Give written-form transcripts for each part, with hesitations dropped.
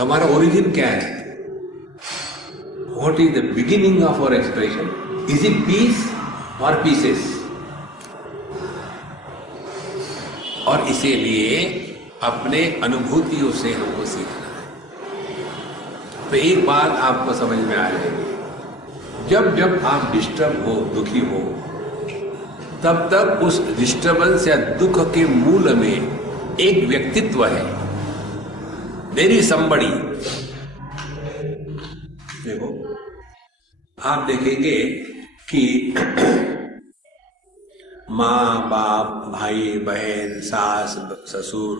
हमारा ओरिजिन क्या है? What is the beginning of our expression? Is it peace or pieces? और इसीलिए अपने अनुभूतियों से हमको सीखना है। तो एक बात आपको समझ में आ जाएगी, जब जब आप डिस्टर्ब हो, दुखी हो, तब तक उस डिस्टर्बेंस या दुख के मूल में एक व्यक्तित्व है। There is somebody. देखो, आप देखेंगे कि माँ बाप, भाई बहन, सास ससुर,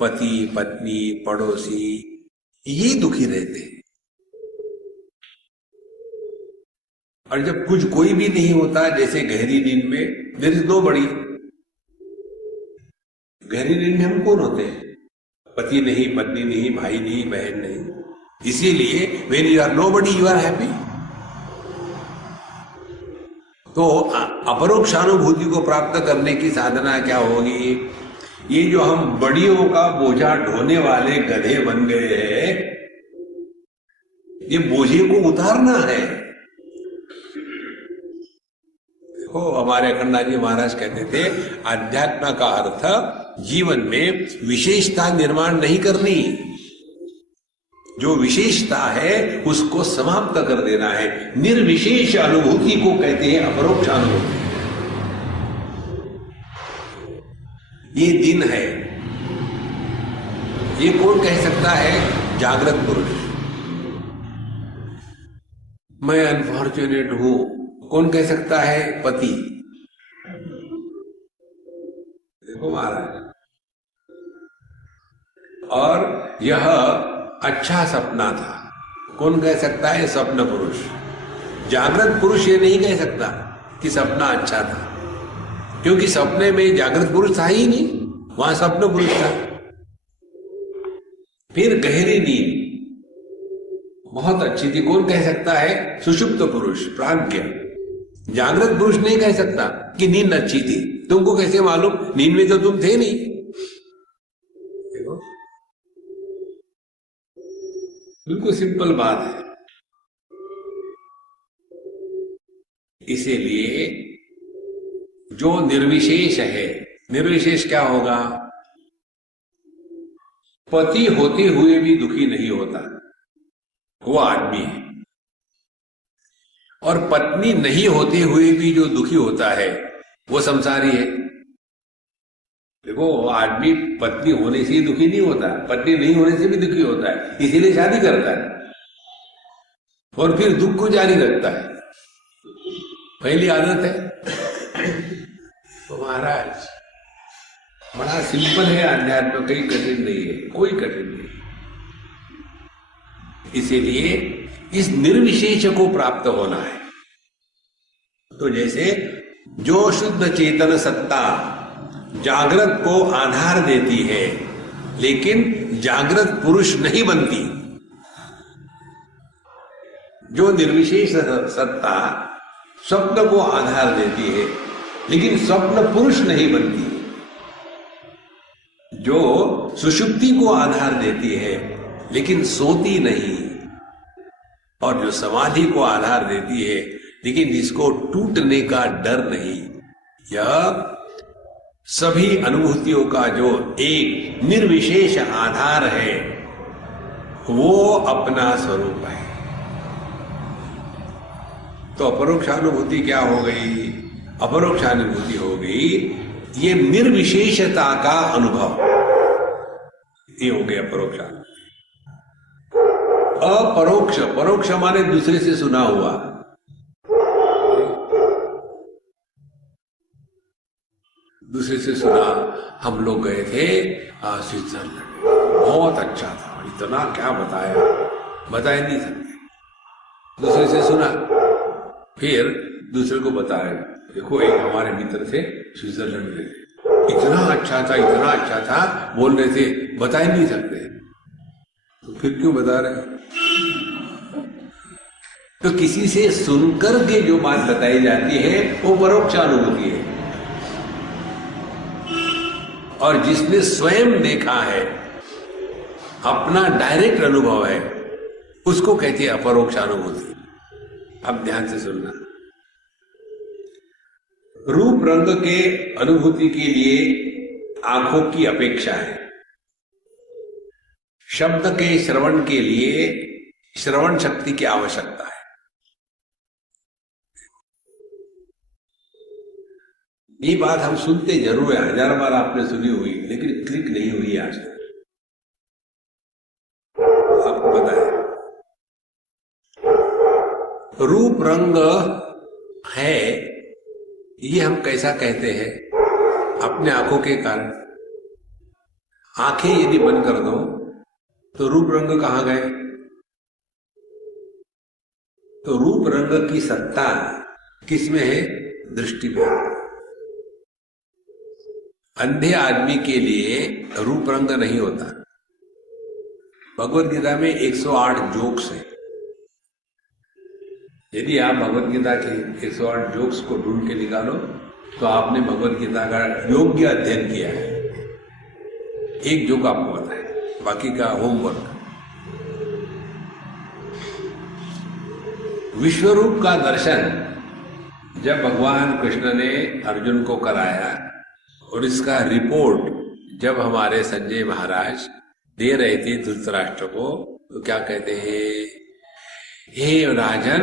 पति पत्नी, पड़ोसी, ये दुखी रहते हैं। और जब कुछ कोई भी नहीं होता, जैसे गहरी नींद में, देयर इज नोबडी। गहरी नींद में हम कौन होते हैं? पति नहीं, पत्नी नहीं, भाई नहीं, बहन नहीं। इसीलिए when you are nobody you are happy. तो अपरोक्षानुभूति को प्राप्त करने की साधना क्या होगी? ये जो हम बड़ियों का बोझा ढोने वाले गधे बन गए हैं, ये बोझे को उतारना है। देखो, हमारे अखंडाजी महाराज कहते थे, अध्यात्म का अर्थ जीवन में विशेषता निर्माण नहीं करनी, जो विशेषता है उसको समाप्त कर देना है। निर्विशेष अनुभूति को कहते हैं अपरोक्ष अनुभूति। ये दिन है, ये कौन कह सकता है? जागृत पुरुष। मैं अनफॉर्चुनेट हूं, कौन कह सकता है? पति। देखो महाराज, और यह अच्छा सपना था, कौन कह सकता है? स्वप्न पुरुष। जागृत पुरुष ये नहीं कह सकता कि सपना अच्छा था, क्योंकि सपने में जागृत पुरुष था ही नहीं, वहां स्वप्न पुरुष था। फिर गहरी नींद बहुत अच्छी थी, कौन कह सकता है? सुषुप्त पुरुष, प्राज्ञ। जागृत पुरुष नहीं कह सकता कि नींद अच्छी थी। तुमको कैसे मालूम? नींद में तो तुम थे नहीं। देखो, बिल्कुल सिंपल बात है। इसीलिए जो निर्विशेष है, निर्विशेष क्या होगा? पति होते हुए भी दुखी नहीं होता, वो आदमी है। और पत्नी नहीं होते हुए भी जो दुखी होता है, वो संसारी है। देखो, आदमी पत्नी होने से ही दुखी नहीं होता, पत्नी नहीं होने से भी दुखी होता है, इसीलिए शादी करता है और फिर दुख को जारी रखता है। पहली आदत है। तो महाराज, बड़ा सिंपल है अध्यात्म, कहीं कठिन नहीं है, कोई कठिन नहीं। इसीलिए इस निर्विशेष को प्राप्त होना है। तो जैसे जो शुद्ध चेतन सत्ता जागृत को आधार देती है, लेकिन जागृत पुरुष नहीं बनती। जो निर्विशेष सत्ता स्वप्न को आधार देती है, लेकिन स्वप्न पुरुष नहीं बनती। जो सुषुप्ति को आधार देती है, लेकिन सोती नहीं। और जो समाधि को आधार देती है, लेकिन जिसको टूटने का डर नहीं। यह सभी अनुभूतियों का जो एक निर्विशेष आधार है, वो अपना स्वरूप है। तो अपरोक्षानुभूति क्या हो गई? अपरोक्षानुभूति हो गई ये निर्विशेषता का अनुभव, ये हो गया अपरोक्षानुभूति। अपरोक्ष, परोक्ष माने दूसरे से सुना हुआ। दूसरे से सुना। हम लोग गए थे स्विट्जरलैंड, बहुत अच्छा था, इतना क्या बताया, बता ही नहीं सकते। दूसरे से सुना, फिर दूसरे को बताया, देखो एक हमारे मित्र थे स्विट्जरलैंड गए थे, इतना अच्छा था, इतना अच्छा था, बोल रहे थे, बता ही नहीं सकते। तो फिर क्यों बता रहे? तो किसी से सुनकर के जो बात बताई जाती है वो परोक्षानुभूति है। और जिसने स्वयं देखा है अपना डायरेक्ट अनुभव है, उसको कहती है अपरोक्षानुभूति। अब ध्यान से सुनना। रूप रंग के अनुभूति के लिए आंखों की अपेक्षा है। शब्द के श्रवण के लिए श्रवण शक्ति की आवश्यकता है। ये बात हम सुनते जरूर है, 1000 बार आपने सुनी हुई, लेकिन क्लिक नहीं हुई आज तक। आपको पता है रूप रंग है, ये हम कैसा कहते हैं? अपने आंखों के कारण। आंखें यदि बंद कर दो तो रूप रंग कहां गए? तो रूप रंग की सत्ता किसमें है? दृष्टि में। अंधे आदमी के लिए रूप रंग नहीं होता। भगवत गीता में 108 जोक्स हैं। यदि आप भगवत गीता के 108 जोक्स को ढूंढ के निकालो तो आपने भगवत गीता का योग्य अध्ययन किया है। एक जोक आपको पता है, बाकी का होमवर्क। विश्वरूप का दर्शन जब भगवान कृष्ण ने अर्जुन को कराया और इसका रिपोर्ट जब हमारे संजय महाराज दे रहे थे धृतराष्ट्र को, तो क्या कहते हैं? हे राजन,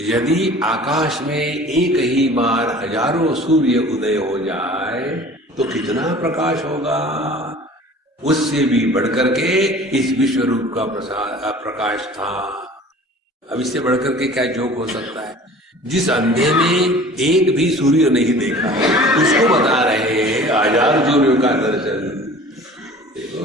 यदि आकाश में एक ही बार हजारों सूर्य उदय हो जाए तो कितना प्रकाश होगा। उससे भी बढ़कर के इस विश्व रूप का प्रकाश था। अब इससे बढ़कर के क्या जोक हो सकता है? जिस अंधे ने एक भी सूर्य नहीं देखा उसको बता रहे हैं हजार सूर्यों का दर्शन। देखो,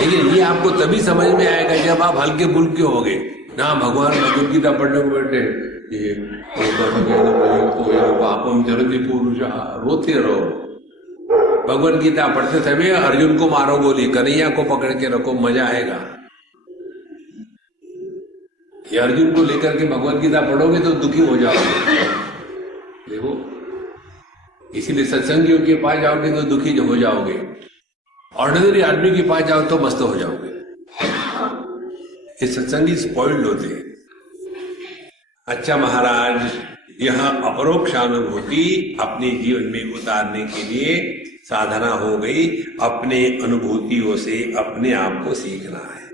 लेकिन ये आपको तभी समझ में आएगा जब आप हल्के फुल्के हो गए ना। भगवान भगवत गीता पढ़ने को बैठे, ये पापम जरति पुरुषः, रोते रहो। भगवत गीता पढ़ते समय अर्जुन को मारो गोली, कन्हैया को पकड़ के रखो, मजा आएगा। ये अर्जुन को लेकर के भगवत गीता पढ़ोगे तो दुखी हो जाओगे। देखो, इसीलिए सत्संगियों के पास जाओगे तो दुखी हो जाओगे, ऑर्डिनरी आदमी के पास जाओ तो मस्त हो जाओगे। ये सत्संगी स्पॉइल्ड होते हैं। अच्छा महाराज, यह अपरोक्षानुभूति अपने जीवन में उतारने के लिए साधना हो गई। अपने अनुभूतियों से अपने आप को सीखना है।